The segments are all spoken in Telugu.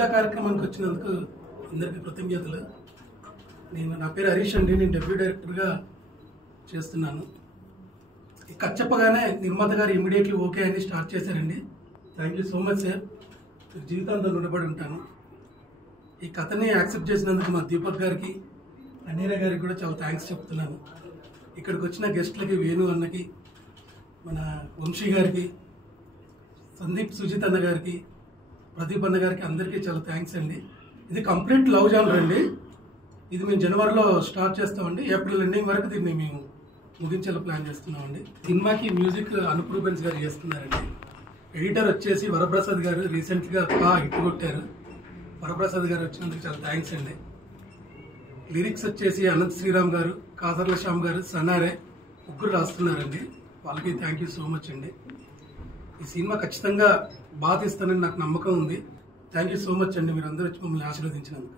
పూజా కార్యక్రమానికి వచ్చినందుకు అందరికీ కృతజ్ఞతలు. నా పేరు హరీష్ అండి. నేను డెబ్యూ డైరెక్టర్గా చేస్తున్నాను. ఈ కథ చెప్పగానే నిర్మాత గారు ఇమీడియట్లీ ఓకే అని స్టార్ట్ చేశారండి. Thank you so much sir. జీవితాంతం రుణపడి ఉంటాను. ఈ కథని యాక్సెప్ట్ చేసినందుకు మా దీపక్ గారికి, అన్నీరా గారికి కూడా చాలా థ్యాంక్స్ చెప్తున్నాను. ఇక్కడికి వచ్చిన గెస్ట్లకి, వేణు అన్నకి, మన వంశీ గారికి, సందీప్ సుజిత్ అన్న గారికి, ప్రదీప్ అన్న గారికి అందరికీ చాలా థ్యాంక్స్ అండి. ఇది కంప్లీట్ లవ్ జానర్ అండి. ఇది మేము జనవరిలో స్టార్ట్ చేస్తామండి. ఏప్రిల్ ఎండింగ్ వరకు దీన్ని మేము ముగించేలా ప్లాన్ చేస్తున్నామండి. సినిమాకి మ్యూజిక్ అనూప్ రూబెన్స్ గారు చేస్తున్నారండి. ఎడిటర్ వచ్చేసి వరప్రసాద్ గారు రీసెంట్గా హిట్ కొట్టారు. వరప్రసాద్ గారు వచ్చినందుకు చాలా థ్యాంక్స్ అండి. లిరిక్స్ వచ్చేసి అనంత్ శ్రీరామ్ గారు, కాసర్ల శ్యామ్ గారు, సనారే ముగ్గురు రాస్తున్నారండి. వాళ్ళకి థ్యాంక్ యూ సో మచ్ అండి. ఈ సినిమా ఖచ్చితంగా బాగా తీస్తానని నాకు నమ్మకం ఉంది. థ్యాంక్ యూ సో మచ్ అండి. మీరు అందరూ వచ్చి మమ్మల్ని ఆశీర్వదించినందుకు.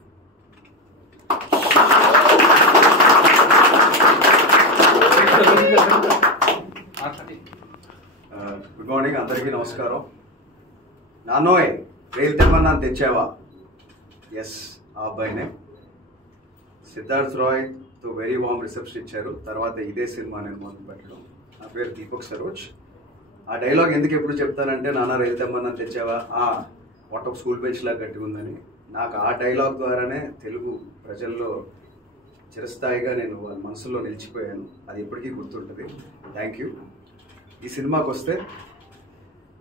గుడ్ మార్నింగ్ అందరికీ నమస్కారం. నాన్నోయ్ రైలు తెమ్మన్నా తెచ్చావా? ఎస్, ఆ అబ్బాయినే. సిద్ధార్థ్ రాయ్తో వెరీ వామ్ రిసెప్షన్ ఇచ్చారు. తర్వాత ఇదే సినిమా నేను మొదలు పెట్టడం. నా పేరు దీపక్ సరోజ్. ఆ డైలాగ్ ఎందుకు ఎప్పుడు చెప్తానంటే, నాన్న రైలు తెమ్మన్నా తెచ్చావా, వాట్ ఒక స్కూల్ బెంచ్ లాగా గట్టి ఉందని. నాకు ఆ డైలాగ్ ద్వారానే తెలుగు ప్రజల్లో చిరస్థాయిగా నేను వాళ్ళ మనసులో నిలిచిపోయాను. అది ఎప్పటికీ గుర్తుంటుంది. Thank you. ఈ సినిమాకి వస్తే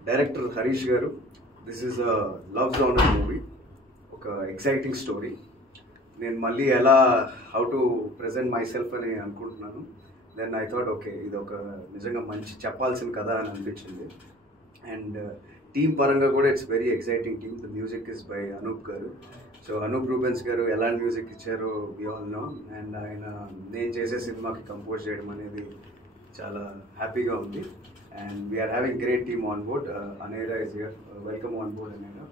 డైరెక్టర్ హరీష్ గారు, this is a love genre movie, ఒక ఎక్సైటింగ్ స్టోరీ. నేను మళ్ళీ ఎలా how to present my self అని అనుకుంటున్నాను. దెన్ ఐ థాట్ ఓకే, ఇది ఒక నిజంగా మంచి చెప్పాల్సిన కథ అని అనిపించింది. అండ్ టీమ్ పరంగా కూడా it's very exciting team. The music is by Anoop గారు. సో అనూప్ రూబెన్స్ గారు ఎలాంటి మ్యూజిక్ ఇచ్చారో వి ఆల్ నో. అండ్ ఆయన నేను చేసే సినిమాకి కంపోజ్ చేయడం అనేది చాలా హ్యాపీగా ఉంది. And we are having great team on board. Anaira is here. Welcome on board Anaira.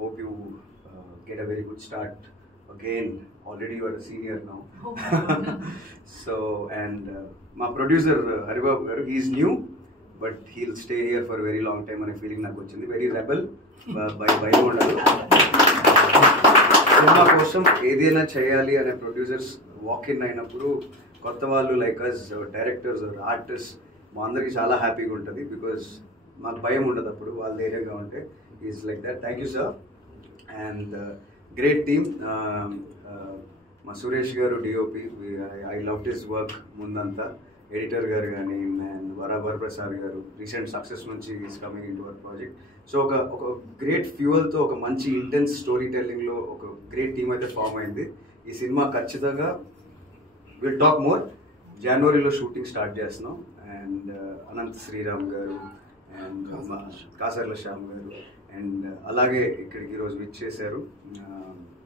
Hope you get a very good start again. Already you are a senior now. So and my producer Haribabu garu, he is new but he'll stay here for a very long time ane feeling నాకు వచ్చింది. Very rebel by ఉండాలి. సినిమా కోసం ఏదైనా చేయాలి అనే ప్రొడ్యూసర్స్ వాక్ ఇన్ అయినప్పుడు కొత్త వాళ్ళు లైక్ అస్ డైరెక్టర్స్ ఆర్టిస్ట్ మా అందరికి చాలా హ్యాపీగా ఉంటుంది. బికాజ్ మాకు భయం ఉండదు అప్పుడు, వాళ్ళు ధైర్యంగా ఉంటే. Is like that. Thank you sir. And great team. మా సురేష్ గారు DOP, I love this work. ముందంతా ఎడిటర్ గారు కానీ, అండ్ వరప్రసాద్ గారు రీసెంట్ సక్సెస్ నుంచి is coming in to our project. So ఒక గ్రేట్ ఫ్యూయల్తో ఒక మంచి ఇంటెన్స్ స్టోరీ టెల్లింగ్లో ఒక గ్రేట్ టీమ్ అయితే ఫామ్ అయింది. ఈ సినిమా ఖచ్చితంగా విల్ టాక్ మోర్. జనవరిలో షూటింగ్ స్టార్ట్ చేస్తున్నాం. అండ్ అనంత్ శ్రీరామ్ గారు అండ్ కాసర్ల శ్యామ్ గారు అండ్ అలాగే ఇక్కడికి ఈరోజు విచ్చేశారు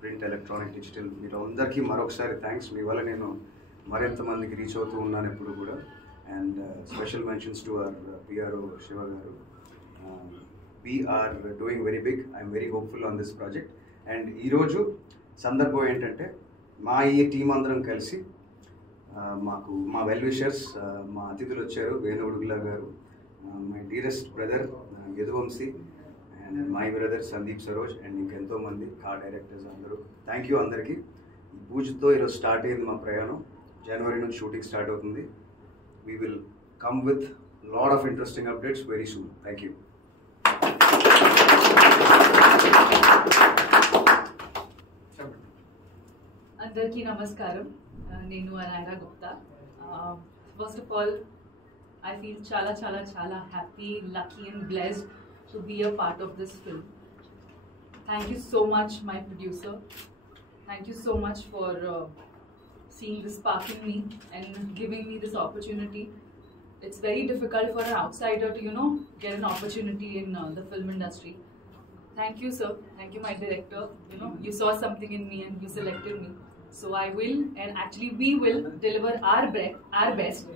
ప్రింట్, ఎలక్ట్రానిక్, డిజిటల్, మీరు అందరికీ మరొకసారి థ్యాంక్స్. మీ వల్ల నేను మరింత మందికి రీచ్ అవుతూ ఉన్నాను ఎప్పుడు కూడా. And special mentions to our PRO Shiva garu. We are doing very big. I'm very hopeful on this project. And ఈరోజు సందర్భం ఏంటంటే, మా ఈ టీం అందరం కలిసి మాకు మా వెల్ విషర్స్, మా అతిథులు వచ్చారు. Venu Udugula garu, my dearest brother Yaduvamshi, and my brother Sandeep Saroj, and ఇంకెంతో మంది డైరెక్టర్స్ అందరూ. థ్యాంక్ యూ అందరికీ. ఈ పూజతో ఈరోజు స్టార్ట్ అయింది మా ప్రయాణం. జనవరి నుంచి షూటింగ్ స్టార్ట్ అవుతుంది. We will come with lot of interesting updates very soon. Thank you. అందరికీ నమస్కారం. నేను Anaira Gupta. First of all I feel chala happy, lucky and blessed to be a part of this film. Thank you so much, my producer. Thank you so much for seeing the spark in me and giving me this opportunity. It's very difficult for an outsider to, get an opportunity in the film industry. Thank you, sir. Thank you, my director. You saw something in me and you selected me. So I will, and actually we will deliver our best.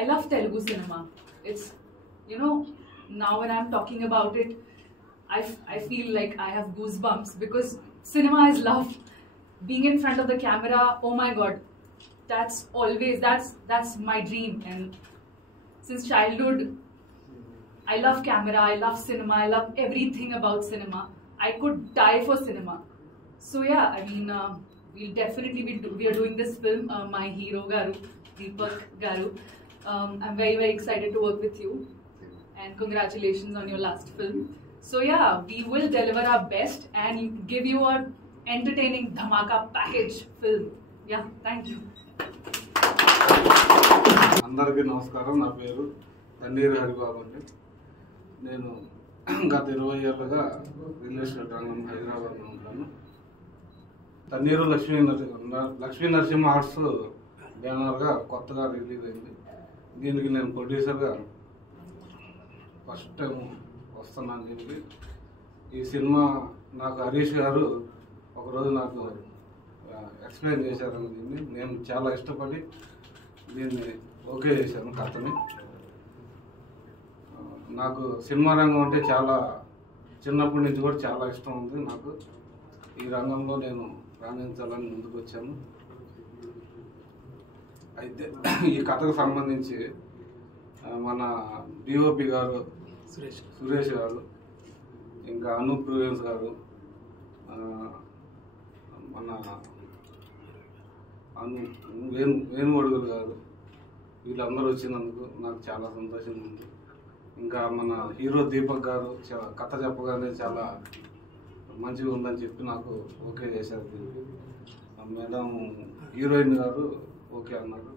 I love Telugu cinema. It's, now when I'm talking about it, I feel like I have goosebumps because cinema is love. Being in front of the camera, oh my God, that's my dream. And since childhood, I love camera, I love cinema, I love everything about cinema. I could die for cinema. So yeah, I mean, we'll definitely we are doing this film. My hero Garu, Deepak Garu. I'm very very excited to work with you, and congratulations on your last film. So yeah, we will deliver our best and give you a entertaining dhamaka package film. Yeah, thank you. అందరికీ నమస్కారం. నా పేరు తన్నీరు హరిబాబు అండి. నేను గత 20 ఏళ్ళుగా రియల్ ఎస్టేట్ రంగం హైదరాబాద్లో ఉంటాను. తన్నీరు లక్ష్మీ నరసింహ ఆర్ట్స్ బ్యానర్గా కొత్తగా రిలీజ్ అయింది. దీనికి నేను ప్రొడ్యూసర్గా ఫస్ట్ టైం వస్తున్నాను. దీనికి ఈ సినిమా నాకు హరీష్ గారు ఒకరోజు నాకు ఎక్స్ప్లెయిన్ చేశారని దీన్ని నేను చాలా ఇష్టపడి దీన్ని ఓకే చేశాను కథని. నాకు సినిమా రంగం అంటే చాలా చిన్నప్పటి నుంచి కూడా చాలా ఇష్టం ఉంది. నాకు ఈ రంగంలో నేను రాణించాలని ముందుకు వచ్చాను. అయితే ఈ కథకు సంబంధించి మన డిఓపి గారు సురేష్ గారు, ఇంకా అనూప్ ప్రూవెన్స్ గారు, మన వేణుగొడుగులు గారు, వీళ్ళందరూ వచ్చినందుకు నాకు చాలా సంతోషంగా ఉంది. ఇంకా మన హీరో దీపక్ గారు కథ చెప్పగానే చాలా మంచిగా ఉందని చెప్పి నాకు ఓకే చేశారు. దీనికి మేడం హీరోయిన్ గారు ఓకే అన్నారు.